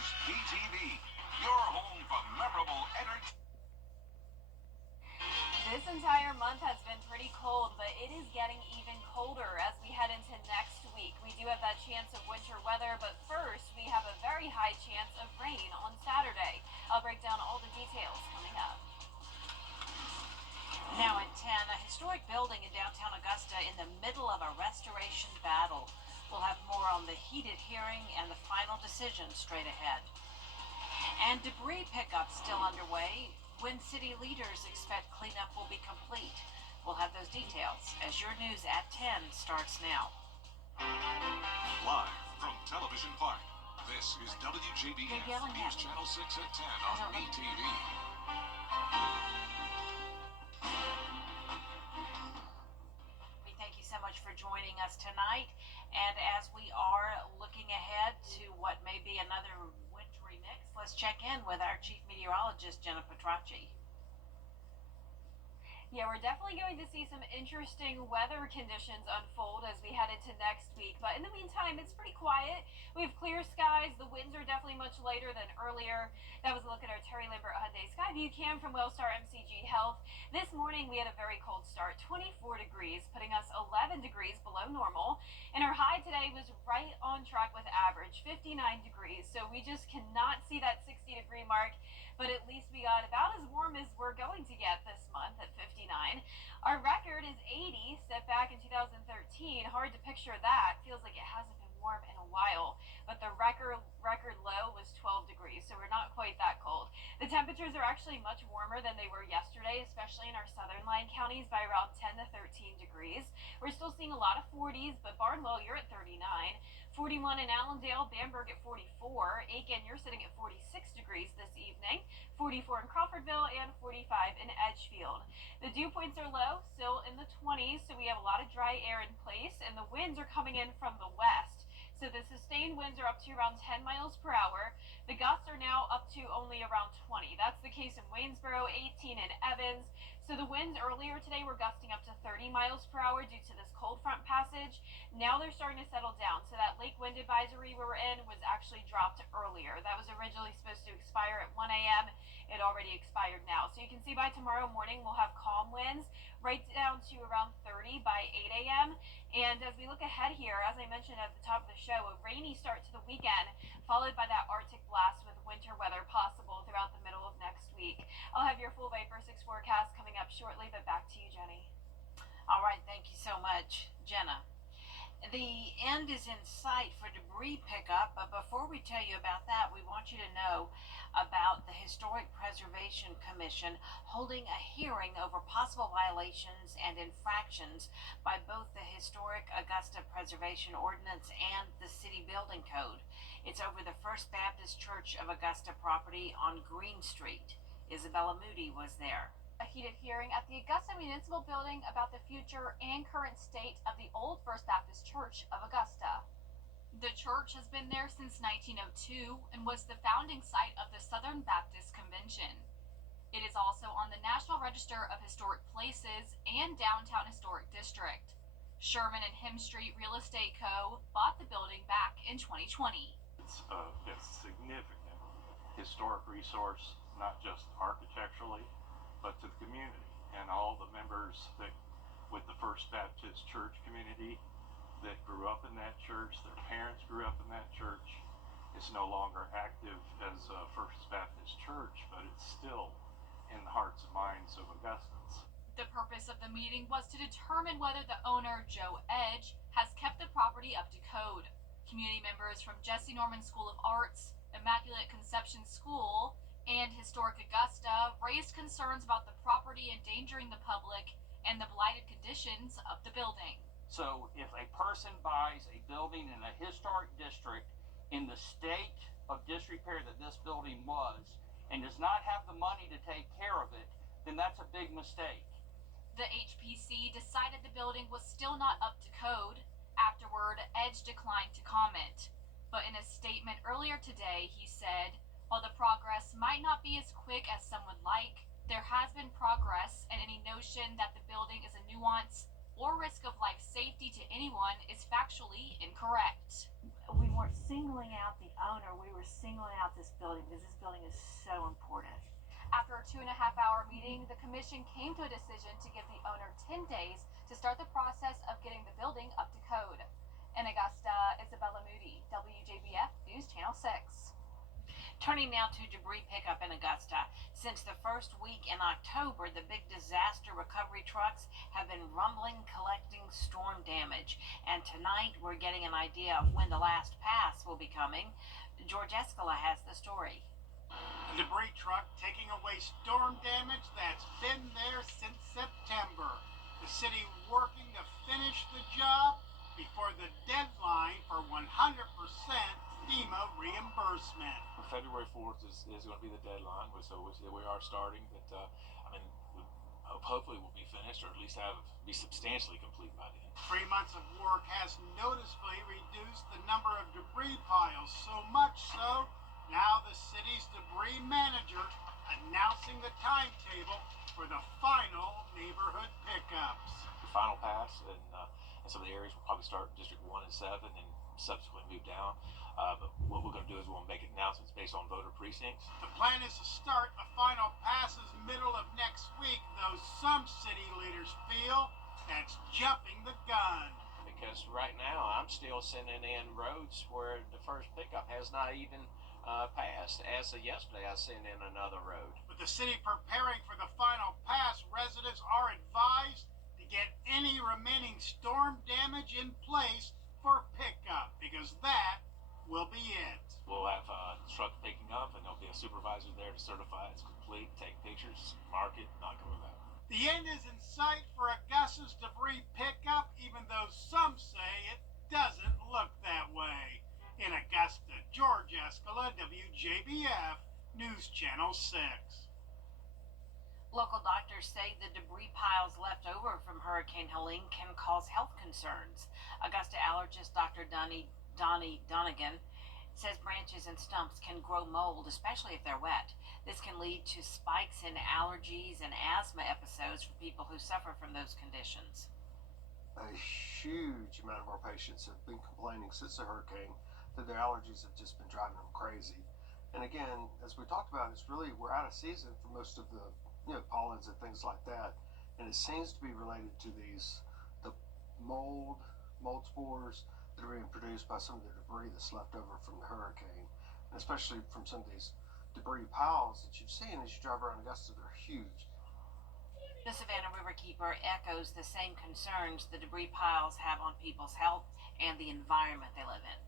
WJBF, your home for memorable entertainment. This entire month has been pretty cold, but it is getting even colder as we head into next week. We do have that chance of winter weather, but first we have a very high chance of rain on Saturday. I'll break down all the details coming up. Now at 10, a historic building in downtown Augusta in the middle of a restoration battle. We'll have more on the heated hearing and the final decision straight ahead. And debris pickup still underway. When city leaders expect cleanup will be complete. We'll have those details as your news at 10 starts now. Live from Television Park, this is WJBF News Channel 6 at 10 on ETV. We thank you so much for joining us tonight. And as we are looking ahead to what may be another wintry mix, let's check in with our chief meteorologist, Jenna Petracci. Yeah, we're definitely going to see some interesting weather conditions unfold as we head into next week. But in the meantime, it's pretty quiet. We have clear skies. The winds are definitely much lighter than earlier. That was a look at our Terry Lambert Hyundai Skyview cam from Wellstar MCG Health. This morning, we had a very cold start, 24 degrees, putting us 11 degrees below normal. And our high today was right on track with average, 59 degrees. So we just cannot see that 60-degree mark. But at least we got about as warm as we're going to get this month at 59. Our record is 80, set back in 2013. Hard to picture that. Feels like it hasn't been warm in a while. But the record low was 12 degrees, so we're not quite that cold. The temperatures are actually much warmer than they were yesterday, especially in our southern line counties by around 10 to 13 degrees. We're still seeing a lot of 40s, but Barnwell, you're at 39. 41 in Allendale, Bamberg at 44. Aiken, you're sitting at 46 degrees this evening. 44 in Crawfordville and 45 in Edgefield. The dew points are low, still in the 20s, so we have a lot of dry air in place, and the winds are coming in from the west. So the sustained winds are up to around 10 miles per hour. The gusts are now up to only around 20. That's the case in Waynesboro, 18 in Evans. So the winds earlier today were gusting up to 30 miles per hour due to this cold front passage. Now they're starting to settle down. So that lake wind advisory we were in was actually dropped earlier. That was originally supposed to expire at 1 a.m. It already expired now. So you can see by tomorrow morning we'll have calm winds right down to around 30 by 8 a.m. And as we look ahead here, as I mentioned at the top of the show, a rainy start to the weekend, followed by that Arctic blast with winter weather possible throughout the middle of next week. I'll have your full Viper 6 forecast coming up shortly, but back to you, Jenny. All right, thank you so much, Jenna. The end is in sight for debris pickup, but before we tell you about that, we want you to know about the Historic Preservation Commission holding a hearing over possible violations and infractions by both the Historic Augusta Preservation Ordinance and the City Building Code. It's over the First Baptist Church of Augusta property on Green Street. Isabella Moody was there. A heated hearing at the Augusta Municipal Building about the future and current state of the old First Baptist Church of Augusta. The church has been there since 1902 and was the founding site of the Southern Baptist Convention. It is also on the National Register of Historic Places and Downtown Historic District. Sherman and Him Street Real Estate Co. bought the building back in 2020. It's a significant historic resource, not just architecturally, but to the community and all the members that with the First Baptist Church community that grew up in that church, their parents grew up in that church. It's no longer active as a First Baptist Church, but it's still in the hearts and minds of Augustans. The purpose of the meeting was to determine whether the owner, Joe Edge, has kept the property up to code. Community members from Jesse Norman School of Arts, Immaculate Conception School, and Historic Augusta raised concerns about the property endangering the public and the blighted conditions of the building. So if a person buys a building in a historic district in the state of disrepair that this building was and does not have the money to take care of it, then that's a big mistake. The HPC decided the building was still not up to code. Afterward, Edge declined to comment. But in a statement earlier today, he said, while the progress might not be as quick as some would like, there has been progress, and any notion that the building is a nuisance or risk of life safety to anyone is factually incorrect. We weren't singling out the owner, we were singling out this building because this building is so important. After a 2.5-hour meeting, the commission came to a decision to give the owner 10 days to start the process of getting the building up to code. In Augusta, Isabella Moody, WJBF News Channel 6. Turning now to debris pickup in Augusta. Since the first week in October, the big disaster recovery trucks have been rumbling, collecting storm damage. And tonight, we're getting an idea of when the last pass will be coming. George Escala has the story. A debris truck taking away storm damage that's been there since September. The city working to finish the job before the deadline for 100% FEMA reimbursement. February 4th is going to be the deadline, so we are starting. But hopefully we'll be finished, or at least be substantially complete by then. 3 months of work has noticeably reduced the number of debris piles, so much so now the city's debris manager announcing the timetable for the final neighborhood pickups. The final pass in some of the areas will probably start in District 1 and 7 and subsequently move down. But what we're going to do is we'll make announcements based on voter precincts. The plan is to start the final passes middle of next week, though some city leaders feel that's jumping the gun. Because right now I'm still sending in roads where the first pickup has not even passed. As of yesterday, I sent in another road. With the city preparing for the final pass, residents are advised to get any remaining storm damage in place for pickup, because that will be it. We'll have a truck picking up, and there'll be a supervisor there to certify it's complete, take pictures, mark it, not go back. The end is in sight for Augusta's debris pickup, even though some say it doesn't look that way. In Augusta, George Escala, WJBF News Channel 6. Local doctors say the debris piles left over from Hurricane Helene can cause health concerns. Augusta allergist Dr. Donnie Donegan says branches and stumps can grow mold, especially if they're wet. This can lead to spikes in allergies and asthma episodes for people who suffer from those conditions. A huge amount of our patients have been complaining since the hurricane that their allergies have just been driving them crazy. And again, as we talked about, we're out of season for most of the pollens and things like that. And it seems to be related to the mold spores that are being produced by some of the debris that's left over from the hurricane, and especially from some of these debris piles that you've seen as you drive around Augusta. They're huge. The Savannah Riverkeeper echoes the same concerns the debris piles have on people's health and the environment they live in.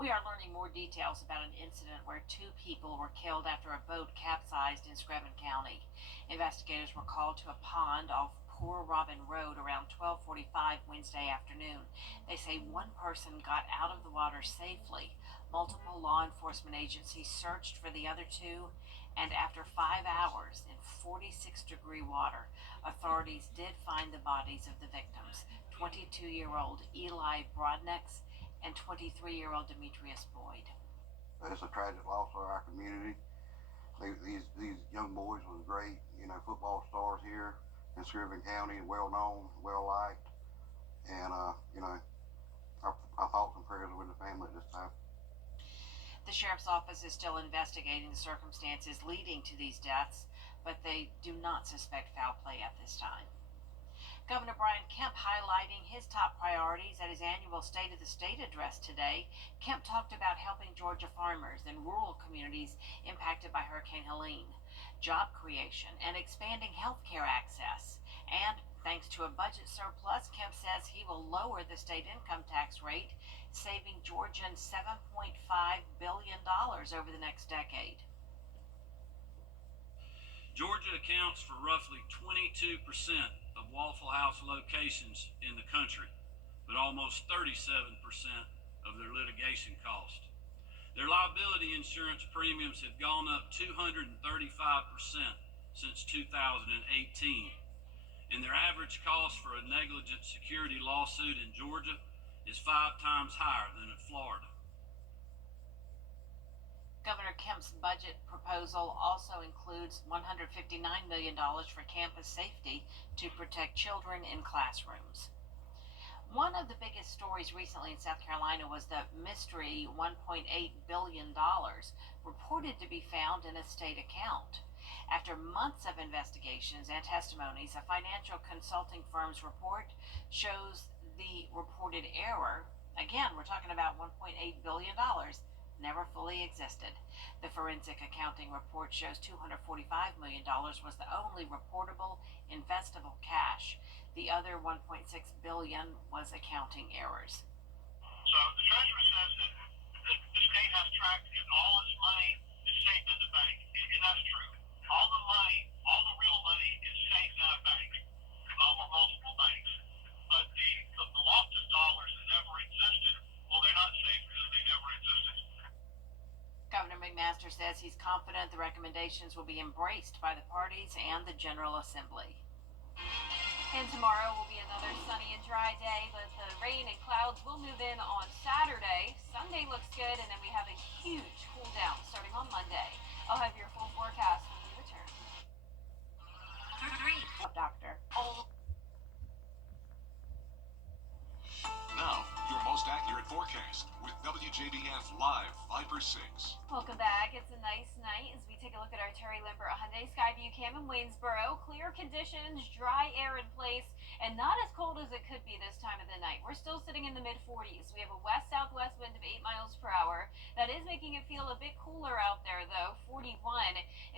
We are learning more details about an incident where 2 people were killed after a boat capsized in Screven County. Investigators were called to a pond off Poor Robin Road around 12:45 Wednesday afternoon. They say one person got out of the water safely. Multiple law enforcement agencies searched for the other 2, and after 5 hours in 46-degree water, authorities did find the bodies of the victims, 22-year-old Eli Brodnecks and 23-year-old Demetrius Boyd. It's a tragic loss for our community. These young boys were great, football stars here in Screven County, well known, well liked, and our thoughts and prayers are with the family at this time. The sheriff's office is still investigating the circumstances leading to these deaths, but they do not suspect foul play at this time. Governor Brian Kemp highlighting his top priorities at his annual State of the State address today. Kemp talked about helping Georgia farmers and rural communities impacted by Hurricane Helene, job creation, and expanding health care access. And thanks to a budget surplus, Kemp says he will lower the state income tax rate, saving Georgians $7.5 billion over the next decade. Georgia accounts for roughly 22% of Waffle House locations in the country, but almost 37% of their litigation cost. Their liability insurance premiums have gone up 235% since 2018, and their average cost for a negligent security lawsuit in Georgia is 5 times higher than in Florida. Governor Kemp's budget proposal also includes $159 million for campus safety to protect children in classrooms. One of the biggest stories recently in South Carolina was the mystery $1.8 billion reported to be found in a state account. After months of investigations and testimonies, a financial consulting firm's report shows the reported error, again, we're talking about $1.8 billion, never fully existed. The forensic accounting report shows $245 million was the only reportable investable cash. The other $1.6 billion was accounting errors. So the treasurer says that the state has tracked and all its money is safe in the bank, and that's true. All the money, all the real money is safe in a bank, or multiple banks. But the loftus dollars that never existed, well, they're not safe because they never existed. Governor McMaster says he's confident the recommendations will be embraced by the parties and the General Assembly. And tomorrow will be another sunny and dry day, but the rain and clouds will move in on Saturday. Sunday looks good, and then we have a huge cool down starting on Monday. I'll have your full forecast when we return. Doctor. Now, your most accurate forecast with WJBF Live 5/6. Welcome back. It's a nice night as we take a look at our Terry Limbert Hyundai Skyview Cam in Waynesboro. Clear conditions, dry air in place, and not as cold as it could be this time of the night. We're still sitting in the mid-40s. We have a west-southwest wind of 8 miles per hour. That is making it feel a bit cooler out there, though. 41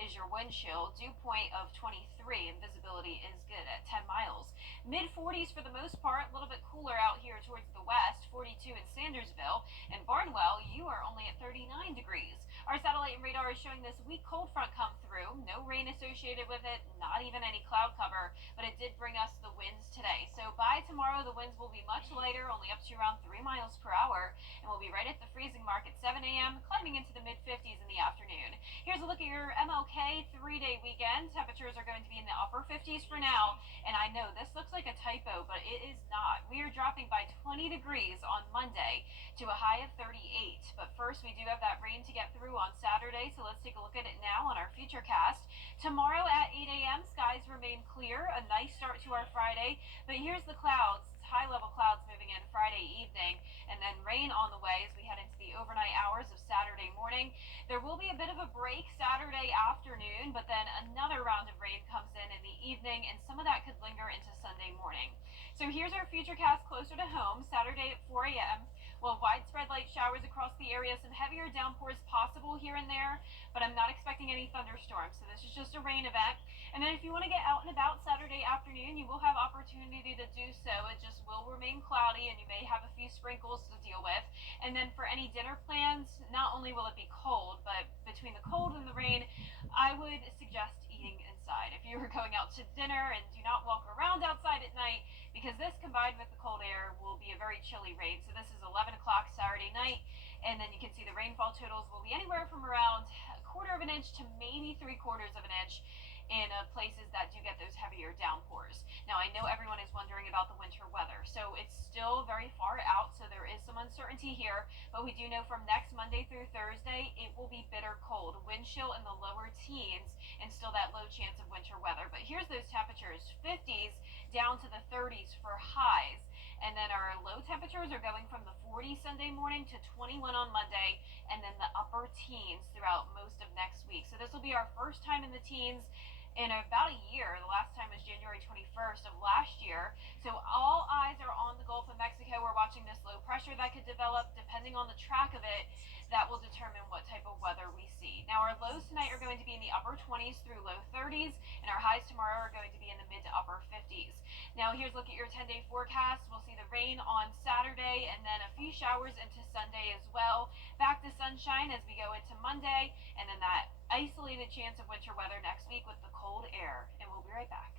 is your wind chill. Dew point of 23, and visibility is good at 10 miles. Mid-40s for the most part. A little bit cooler out here towards the west. 42 in Sandersville. And Barnwell, you are only at 39 degrees. Our satellite and radar is showing this weak cold front come through. No rain associated with it, not even any cloud cover, but it did bring us the winds today. So by tomorrow, the winds will be much lighter, only up to around 3 miles per hour, and we'll be right at the freezing mark at 7 a.m., climbing into the mid-50s in the afternoon. Here's a look at your MLK 3-day weekend. Temperatures are going to be in the upper 50s for now, and I know this looks like a typo, but it is not. We are dropping by 20 degrees on Monday to a high of 38. But first, we do have that rain to get through on Saturday, so let's take a look at it now on our Futurecast. Tomorrow at 8 a.m., skies remain clear, a nice start to our Friday, but here's the clouds. High-level clouds moving in Friday evening, and then rain on the way as we head into the overnight hours of Saturday morning. There will be a bit of a break Saturday afternoon, but then another round of rain comes in the evening, and some of that could linger into Sunday morning. So here's our Futurecast closer to home. Saturday at 4 a.m. We'll have widespread light showers across the area, some heavier downpours possible here and there, but I'm not expecting any thunderstorms, so this is just a rain event. And then if you want to get out and about Saturday afternoon, you will have opportunity to do so. It just will remain cloudy, and you may have a few sprinkles to deal with. And then for any dinner plans, not only will it be cold, but between the cold and the rain, I would suggest eating inside. If you are going out to dinner, and do not walk around outside at night, because this combined with the cold air will be a very chilly rain. So this is 11 o'clock Saturday night, and then you can see the rainfall totals will be anywhere from around 1/4 of an inch to maybe 3/4 of an inch in places that do get those heavier downpours. Now, I know everyone is wondering about the winter weather, so it's still very far out, so there is some uncertainty here, but we do know from next Monday through Thursday, it will be bitter cold, wind chill in the lower teens, and still that low chance of winter weather. But here's those temperatures, 50s down to the 30s for highs, and then our low temperatures are going from the 40s Sunday morning to 21 on Monday, and then the upper teens throughout most of next week. So this will be our first time in the teens in about a year. The last time was January 21st of last year. So all eyes are on the Gulf of Mexico. We're watching this low pressure that could develop. Depending on the track of it, that will determine what type of weather we see. Now, our lows tonight are going to be in the upper 20s through low 30s, and our highs tomorrow are going to be in the mid to upper 50s. Now, here's a look at your 10-day forecast. We'll see the rain on Saturday, and then a few showers into Sunday as well. Back to sunshine as we go into Monday, and then that isolated chance of winter weather next week with the cold air. And we'll be right back.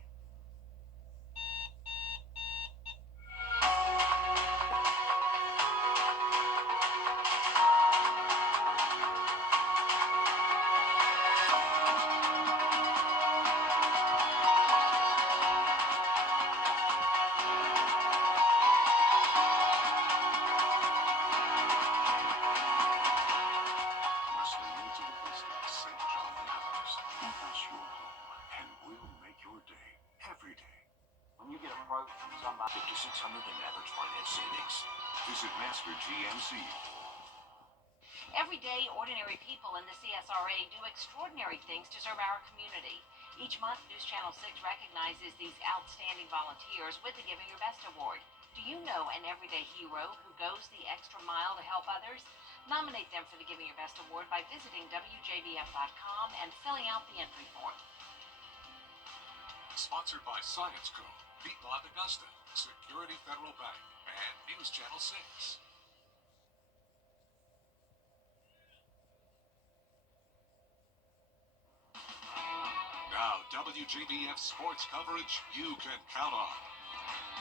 Listening into the $5,600 in average finance savings. Visit Master GMC. Every day, ordinary people in the CSRA do extraordinary things to serve our community. Each month, News Channel 6 recognizes these outstanding volunteers with the Giving Your Best Award. Do you know an everyday hero who goes the extra mile to help others? Nominate them for the Giving Your Best Award by visiting WJBF.com and filling out the entry form. Sponsored by Science Co., Piedmont Augusta, Security Federal Bank, and News Channel 6. Now, WJBF sports coverage you can count on.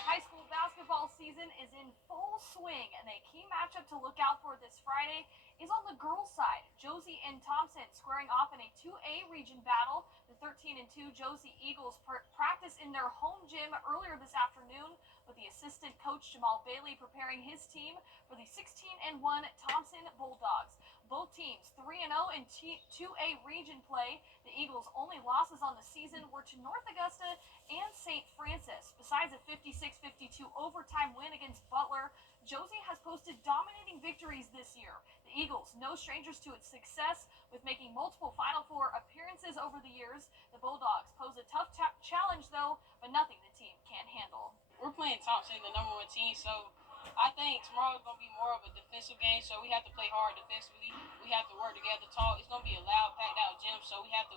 High school basketball season is in full swing, and a key matchup to look out for this Friday is on the girls' side. Josie and Thompson squaring off in a 2A region battle. The 13-2 Josie Eagles practiced in their home gym earlier this afternoon, with the assistant coach Jamal Bailey preparing his team for the 16-1 Thompson Bulldogs. Both teams 3-0 in 2A region play. The Eagles' only losses on the season were to North Augusta and St. Francis. Besides a 56-52 overtime win against Butler, Josie has posted dominating victories this year. The Eagles, no strangers to its success, with making multiple Final Four appearances over the years. The Bulldogs pose a tough challenge, though, but nothing the team can't handle. We're playing Thompson, the #1 team, so I think tomorrow is going to be more of a defensive game, so we have to play hard defensively. We have to work together, talk. It's going to be a loud, packed out gym, so we have to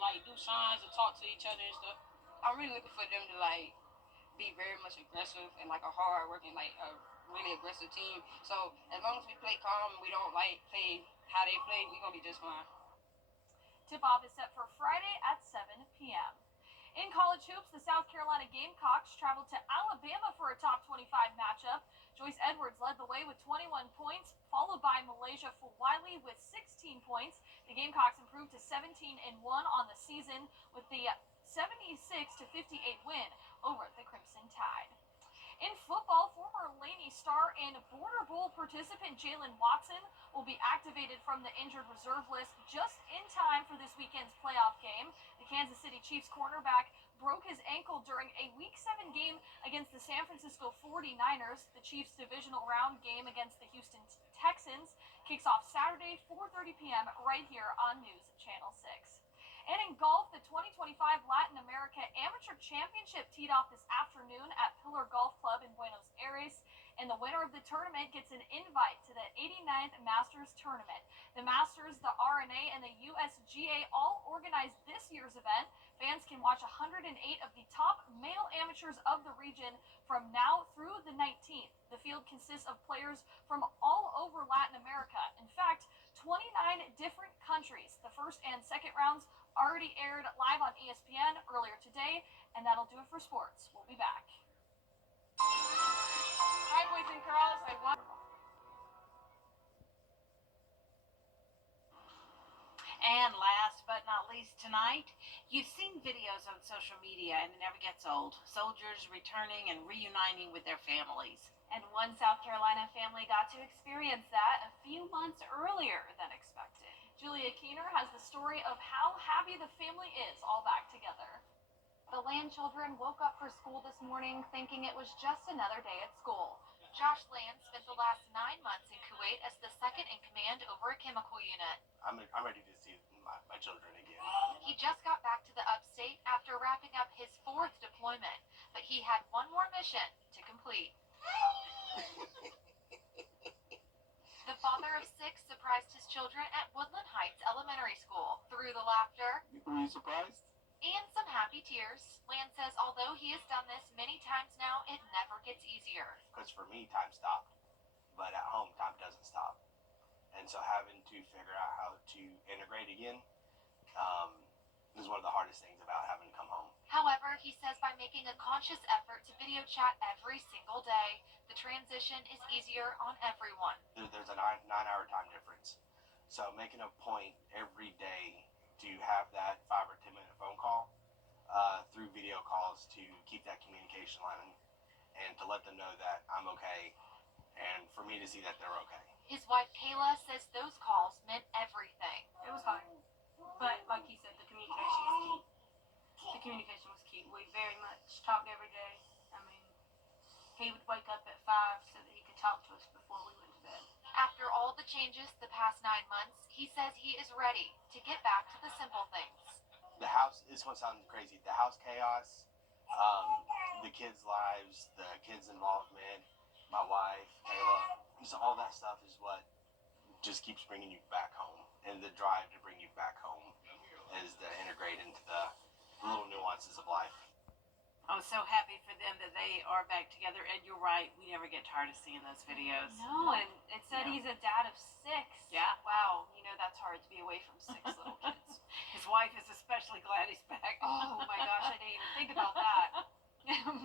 like do signs and talk to each other and stuff. I'm really looking for them to like be very much aggressive and like a hard working, like a really aggressive team. So as long as we play calm and we don't like play how they play, we're going to be just fine. Tip-off is set for Friday at 7 p.m. In college hoops, the South Carolina Gamecocks traveled to Alabama for a top 25 matchup. Joyce Edwards led the way with 21 points, followed by Malaysia Fulwiley with 16 points. The Gamecocks improved to 17-1 on the season with the 76-58 win over the Crimson Tide. In football, former Laney star and Border Bowl participant Jalen Watson will be activated from the injured reserve list just in time for this weekend's playoff game. The Kansas City Chiefs cornerback broke his ankle during a Week 7 game against the San Francisco 49ers. The Chiefs' divisional round game against the Houston Texans kicks off Saturday, 4:30 p.m. right here on News Channel 6. And in golf, the 2025 Latin America Amateur Championship teed off this afternoon at Pillar Golf Club in Buenos Aires, and the winner of the tournament gets an invite to the 89th Masters Tournament. The Masters, the RNA, and the USGA all organized this year's event. Fans can watch 108 of the top male amateurs of the region from now through the 19th. The field consists of players from all over Latin America. In fact, 29 different countries. The first and second rounds already aired live on ESPN earlier today, and that'll do it for sports. We'll be back. Hi, boys and girls. And last but not least tonight, you've seen videos on social media and it never gets old. Soldiers returning and reuniting with their families. And one South Carolina family got to experience that a few months earlier than expected. Julia Keener has the story of how happy the family is all back together. The Land children woke up for school this morning thinking it was just another day at school. Josh Land spent the last 9 months in Kuwait as the second in command over a chemical unit. I'm ready to see my children again. He just got back to the upstate after wrapping up his 4th deployment, but he had one more mission to complete. The father of 6 surprised his children at Woodland Heights Elementary School. Through the laughter Were you surprised? and some happy tears, Land says although he has done this many times now, it never gets easier. Because for me, time stopped. But at home, time doesn't stop. And so having to figure out how to integrate again is one of the hardest things about having to come home. However, he says by making a conscious effort to video chat every single day, the transition is easier on everyone. There's a 9-hour time difference. So making a point every day to have that 5 or 10 minute phone call through video calls to keep that communication line and to let them know that I'm okay and for me to see that they're okay. His wife Kayla says those calls meant everything. It was hard, but like he said, the communication was key. The communication was key. We very much talked every day. I mean, changes the past 9 months, he says he is ready to get back to the simple things. The house is going to sound crazy. The house chaos, the kids' lives, the kids' involvement, my wife, Kayla, just all that stuff is what just keeps bringing you back home. And the drive to bring you back home is to integrate into the little nuances of life. I was so happy for them that they are back together. And you're right, we never get tired of seeing those videos. No, and it said he's a dad of 6. Yeah. Wow, that's hard to be away from 6 little kids. His wife is especially glad he's back. Oh my gosh, I didn't even think about that.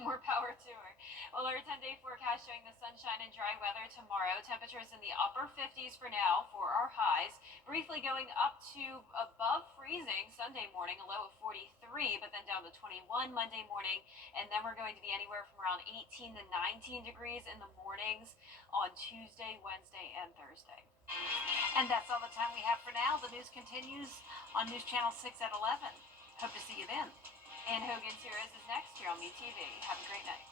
More power to her. Well, our 10-day forecast showing the sunshine and dry weather tomorrow. Temperatures in the upper 50s for now for our highs. Briefly going up to above freezing Sunday morning, a low of 43, but then down to 21 Monday morning. And then we're going to be anywhere from around 18 to 19 degrees in the mornings on Tuesday, Wednesday, and Thursday. And that's all the time we have for now. The news continues on News Channel 6 at 11. Hope to see you then. And Hogan's Heroes is next here on MeTV. Have a great night.